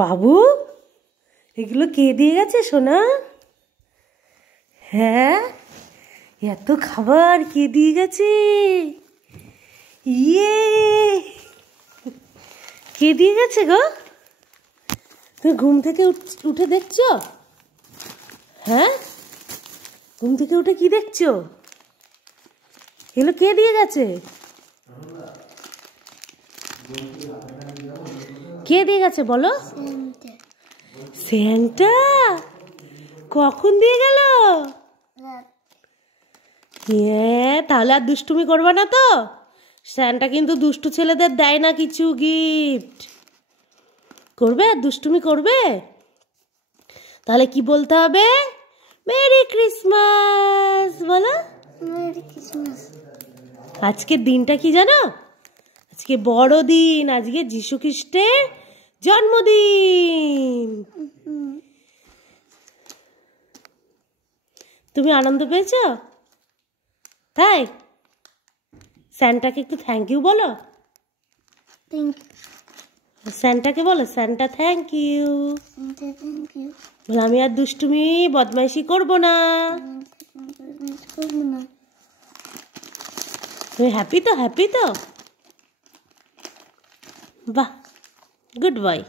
বাবু, এগুলো কে দিয়ে গেছে সোনা? হ্যাঁ, এত খাবার কে দিয়ে গেছে? ইয়ে, কে দিয়ে গেছে গো? তুমি ঘুম থেকে উঠে দেখছো? হ্যাঁ, ঘুম থেকে উঠে কি দেখছো? এগুলো কে দিয়ে গেছে? কে দিয়ে গেছে বলো? স্যান্টা। কখন দিয়ে গেল? তাহলে আর দুষ্টুমি করবে না তো? স্যান্টা কিন্তু দুষ্টু ছেলেদের দেয় না কিছু গিফট। করবে আর দুষ্টুমি করবে? তাহলে কি বলতে হবে? মেরি ক্রিসমাস বলো। Merry Christmas. আজকের দিনটা কি জানো? আজকে বড় দিন, আজকে যীশু খ্রিস্টের জন্মদিন। তুমি আনন্দ পেয়েছো? তাই স্যান্টাকে একটু থ্যাংক ইউ বলো। স্যান্টাকে বলো, স্যান্টা থ্যাংক ইউ। বলে আমি আর দুষ্টুমি বদমাইশি করবো না। তুমি হ্যাপি তো? হ্যাপি তো? বাহ, গুড বয়।